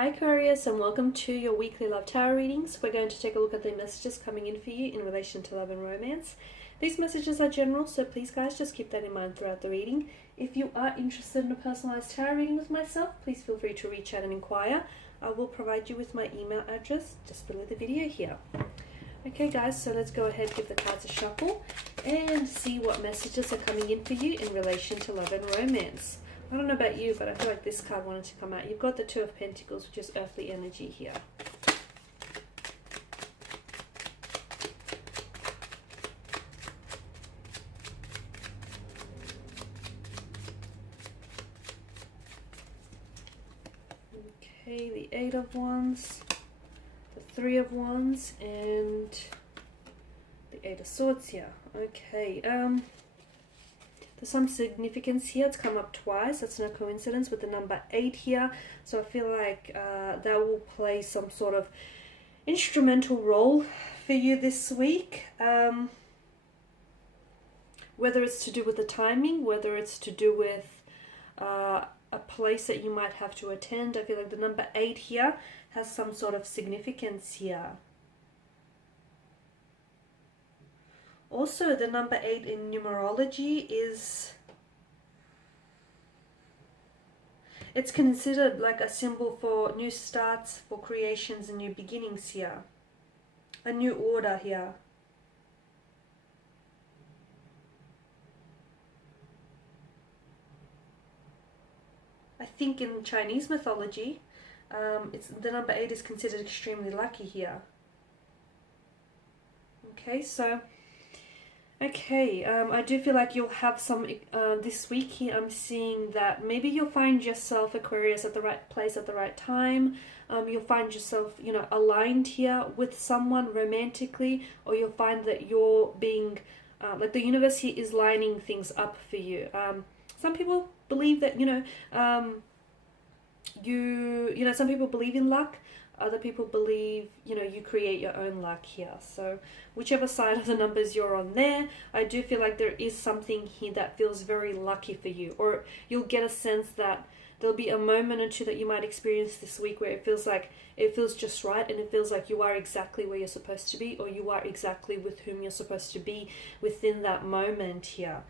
Hi Aquarius, and welcome to your weekly love tarot readings. We're going to take a look at the messages coming in for you in relation to love and romance. These messages are general, so please guys just keep that in mind throughout the reading. If you are interested in a personalized tarot reading with myself, please feel free to reach out and inquire. I will provide you with my email address just below the video here. Okay guys, so let's go ahead, give the cards a shuffle and see what messages are coming in for you in relation to love and romance. I don't know about you, but I feel like this card wanted to come out. You've got the Two of Pentacles, which is earthly energy here. Okay, the Eight of Wands, the Three of Wands, and the Eight of Swords here. Okay, there's some significance here. It's come up twice. That's no coincidence with the number 8 here. So I feel like that will play some sort of instrumental role for you this week. Whether it's to do with the timing, whether it's to do with a place that you might have to attend. I feel like the number 8 here has some sort of significance here. Also, the number 8 in numerology it's considered like a symbol for new starts, for creations and new beginnings here. A new order here. I think in Chinese mythology, the number 8 is considered extremely lucky here. Okay, so... Okay, I do feel like you'll have some, this week here, I'm seeing that maybe you'll find yourself, Aquarius, at the right place at the right time. You'll find yourself, you know, aligned here with someone romantically, or you'll find that you're being, like the universe here is lining things up for you. Some people believe that, some people believe in luck. Other people believe, you create your own luck here. So whichever side of the numbers you're on there, I do feel like there is something here that feels very lucky for you. Or you'll get a sense that there'll be a moment or two that you might experience this week where it feels just right, and it feels like you are exactly where you're supposed to be, or you are exactly with whom you're supposed to be within that moment here.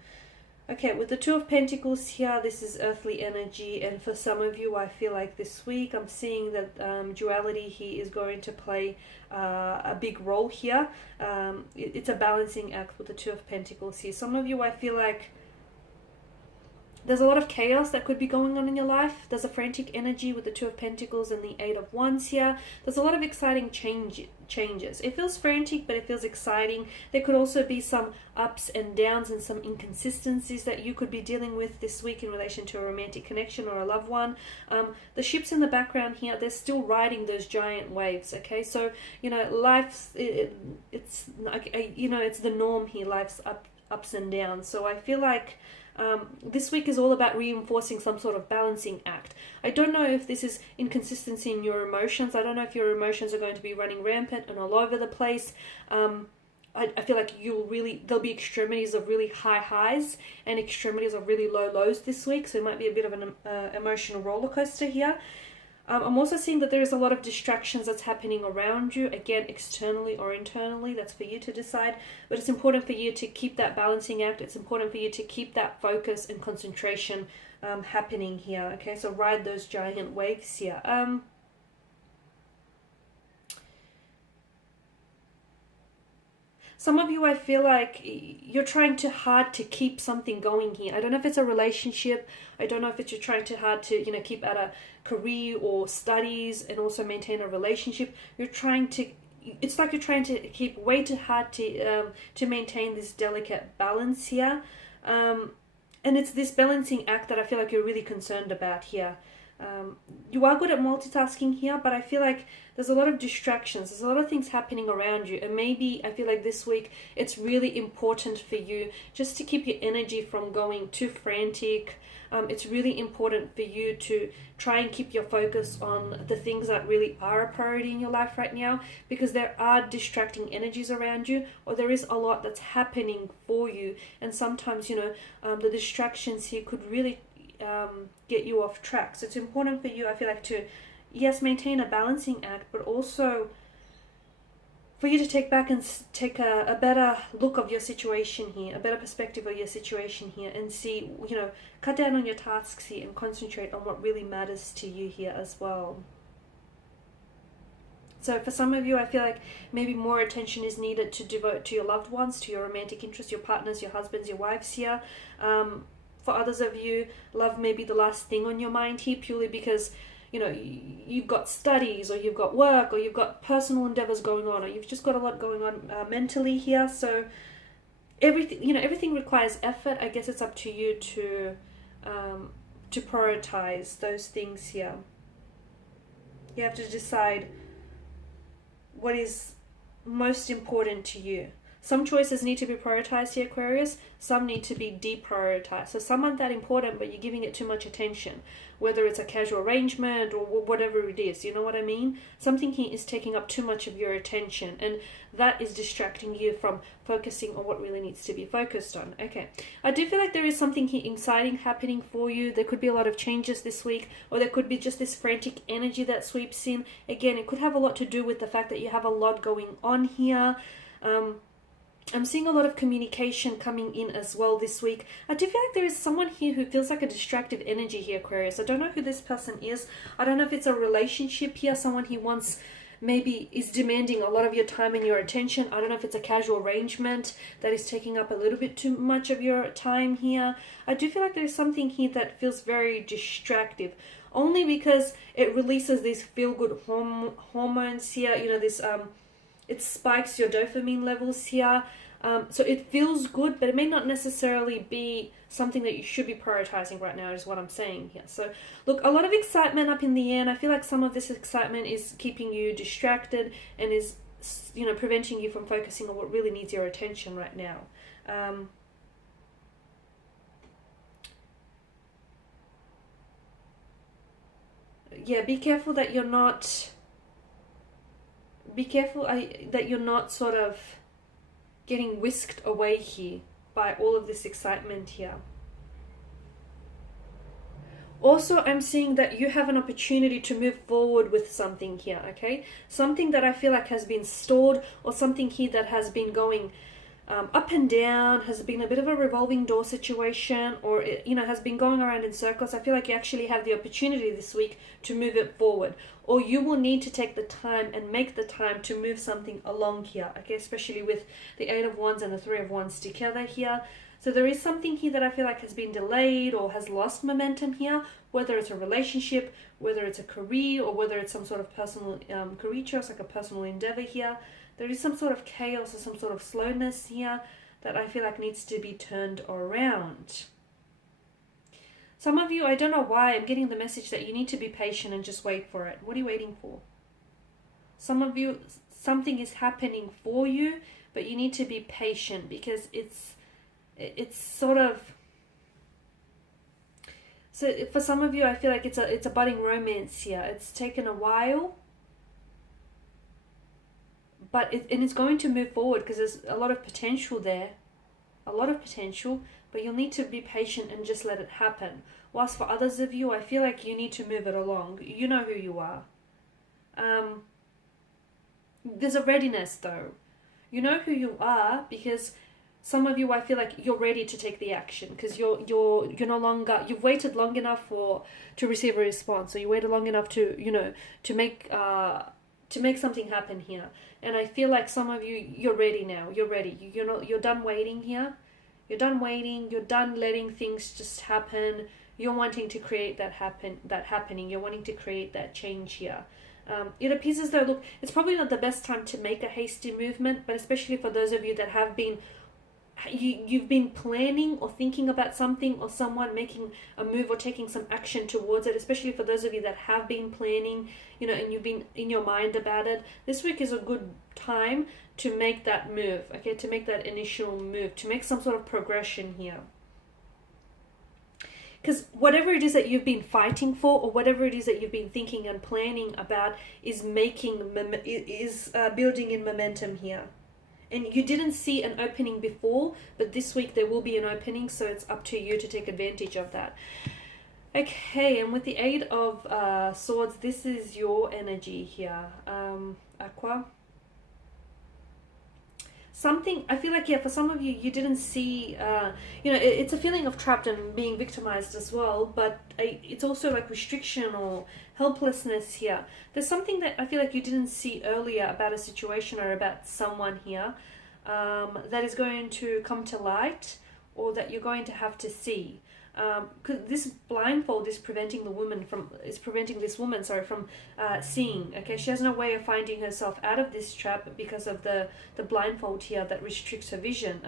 Okay, with the Two of Pentacles here, this is earthly energy, and for some of you, I feel like this week, I'm seeing that duality here is going to play a big role here. It's a balancing act with the Two of Pentacles here. Some of you, I feel like there's a lot of chaos that could be going on in your life. There's a frantic energy with the Two of Pentacles and the Eight of Wands here. There's a lot of exciting changes. It feels frantic, but it feels exciting. There could also be some ups and downs and some inconsistencies that you could be dealing with this week in relation to a romantic connection or a loved one. The ships in the background here, they're still riding those giant waves, okay? So, life's, it's the norm here. Life's ups and downs. So I feel like this week is all about reinforcing some sort of balancing act. I don't know if this is inconsistency in your emotions. I don't know if your emotions are going to be running rampant and all over the place. I feel like there'll be extremities of really high highs and extremities of really low lows this week. So it might be a bit of an emotional roller coaster here. I'm also seeing that there is a lot of distractions that's happening around you, again, externally or internally. That's for you to decide. But it's important for you to keep that balancing act. It's important for you to keep that focus and concentration happening here. Okay, so ride those giant waves here. Some of you, I feel like you're trying too hard to keep something going here. I don't know if it's a relationship. I don't know if you're trying too hard to, keep at a career or studies and also maintain a relationship. It's like you're trying to keep way too hard to maintain this delicate balance here. And it's this balancing act that I feel like you're really concerned about here. You are good at multitasking here, but I feel like there's a lot of distractions. There's a lot of things happening around you. And maybe I feel like this week it's really important for you just to keep your energy from going too frantic. It's really important for you to try and keep your focus on the things that really are a priority in your life right now, because there are distracting energies around you, or there is a lot that's happening for you. And sometimes, the distractions here could really get you off track. So it's important for you, I feel like, to yes, maintain a balancing act, but also for you to take back and take a better look of your situation here, a better perspective of your situation here, and see, you know, cut down on your tasks here and concentrate on what really matters to you here as well. So for some of you, I feel like maybe more attention is needed to devote to your loved ones, to your romantic interests, your partners, your husbands, your wives here. For others of you, love may be the last thing on your mind here, purely because, you know, you've got studies, or you've got work, or you've got personal endeavors going on, or you've just got a lot going on mentally here. So everything, you know, everything requires effort. I guess it's up to you to prioritize those things here. You have to decide what is most important to you. Some choices need to be prioritized here, Aquarius. Some need to be deprioritized. So some aren't that important, but you're giving it too much attention. Whether it's a casual arrangement or whatever it is, you know what I mean? Something here is taking up too much of your attention, and that is distracting you from focusing on what really needs to be focused on. Okay, I do feel like there is something here exciting happening for you. There could be a lot of changes this week, or there could be just this frantic energy that sweeps in. Again, it could have a lot to do with the fact that you have a lot going on here. I'm seeing a lot of communication coming in as well this week. I do feel like there is someone here who feels like a distractive energy here, Aquarius. I don't know who this person is. I don't know if it's a relationship here, someone he wants, maybe is demanding a lot of your time and your attention. I don't know if it's a casual arrangement that is taking up a little bit too much of your time here. I do feel like there's something here that feels very distractive, only because it releases these feel-good hormones here. You know, this it spikes your dopamine levels here. So it feels good, but it may not necessarily be something that you should be prioritizing right now, is what I'm saying here. So look, a lot of excitement up in the air, and I feel like some of this excitement is keeping you distracted and is, you know, preventing you from focusing on what really needs your attention right now. Yeah, be careful that you're not... Be careful that you're not sort of getting whisked away here by all of this excitement here. Also, I'm seeing that you have an opportunity to move forward with something here, okay? Something that I feel like has been stalled, or something here that has been going up and down, has been a bit of a revolving door situation, or it, you know, has been going around in circles. I feel like you actually have the opportunity this week to move it forward, or you will need to take the time and make the time to move something along here, okay? Especially with the 8 of Wands and the 3 of Wands together here. So there is something here that I feel like has been delayed or has lost momentum here, whether it's a relationship, whether it's a career, or whether it's some sort of personal career choice, like a personal endeavor here. There is some sort of chaos or some sort of slowness here that I feel like needs to be turned around. Some of you, I don't know why, I'm getting the message that you need to be patient and just wait for it. What are you waiting for? Some of you, something is happening for you, but you need to be patient, because it's sort of... So for some of you, I feel like it's a budding romance here. It's taken a while, but it's going to move forward, because there's a lot of potential there. A lot of potential, but you'll need to be patient and just let it happen. Whilst for others of you, I feel like you need to move it along. You know who you are. There's a readiness though. You know who you are, because some of you, I feel like you're ready to take the action, because you're no longer, you've waited long enough to receive a response, or you waited long enough to, you know, to make something happen here. And I feel like some of you, you're ready now. You're ready. You're done waiting here. You're done waiting. You're done letting things just happen. You're wanting to create that happening. You're wanting to create that change here. It appears as though, look, it's probably not the best time to make a hasty movement, but especially for those of you that have been, you've been planning or thinking about something or someone, making a move or taking some action towards it, especially for those of you that have been planning, you know, and you've been in your mind about it. This week is a good time to make that move, okay, to make that initial move, to make some sort of progression here. Because whatever it is that you've been fighting for, or whatever it is that you've been thinking and planning about, is building in momentum here. And you didn't see an opening before, but this week there will be an opening, so it's up to you to take advantage of that. Okay, and with the Eight of Swords, this is your energy here, Aqua. Something, I feel like, yeah, for some of you, you didn't see, it's a feeling of trapped and being victimized as well, but it's also like restriction or helplessness here. There's something that I feel like you didn't see earlier about a situation or about someone here that is going to come to light, or that you're going to have to see. Because this blindfold is preventing this woman from seeing. Okay, she has no way of finding herself out of this trap because of the blindfold here that restricts her vision.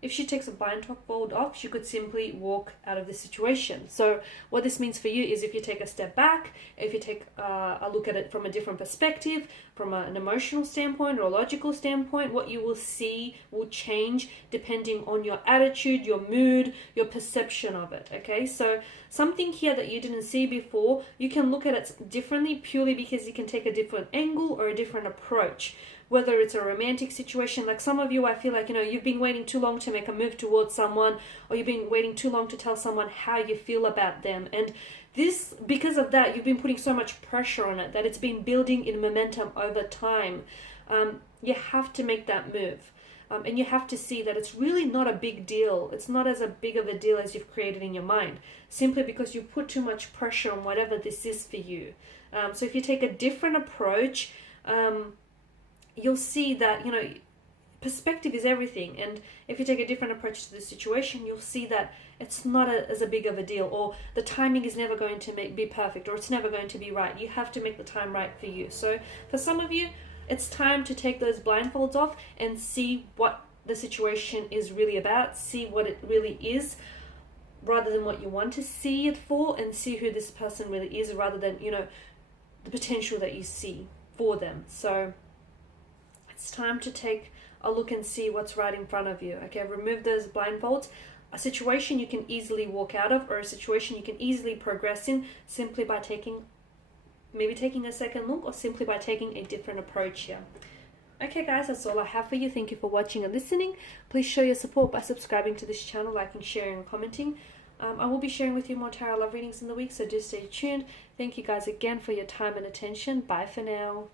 If she takes a blindfold off, she could simply walk out of the situation. So what this means for you is, if you take a step back, if you take a look at it from a different perspective, from an emotional standpoint or a logical standpoint, what you will see will change depending on your attitude, your mood, your perception of it. Okay, so something here that you didn't see before, you can look at it differently purely because you can take a different angle or a different approach. Whether it's a romantic situation, like some of you, I feel like, you've been waiting too long to make a move towards someone, or you've been waiting too long to tell someone how you feel about them. And this, because of that, you've been putting so much pressure on it that it's been building in momentum over time. You have to make that move. And you have to see that it's really not a big deal. It's not as big of a deal as you've created in your mind, simply because you put too much pressure on whatever this is for you. So if you take a different approach, you'll see that, perspective is everything. And if you take a different approach to the situation, you'll see that it's not as big of a deal, or the timing is never going to be perfect, or it's never going to be right. You have to make the time right for you. So for some of you, it's time to take those blindfolds off and see what the situation is really about, see what it really is, rather than what you want to see it for, and see who this person really is, rather than, the potential that you see for them. So it's time to take a look and see what's right in front of you. Okay, remove those blindfolds. A situation you can easily walk out of, or a situation you can easily progress in, simply by taking a second look, or simply by taking a different approach here. Okay guys, that's all I have for you. Thank you for watching and listening. Please show your support by subscribing to this channel, liking, sharing and commenting. I will be sharing with you more tarot love readings in the week, so do stay tuned. Thank you guys again for your time and attention. Bye for now.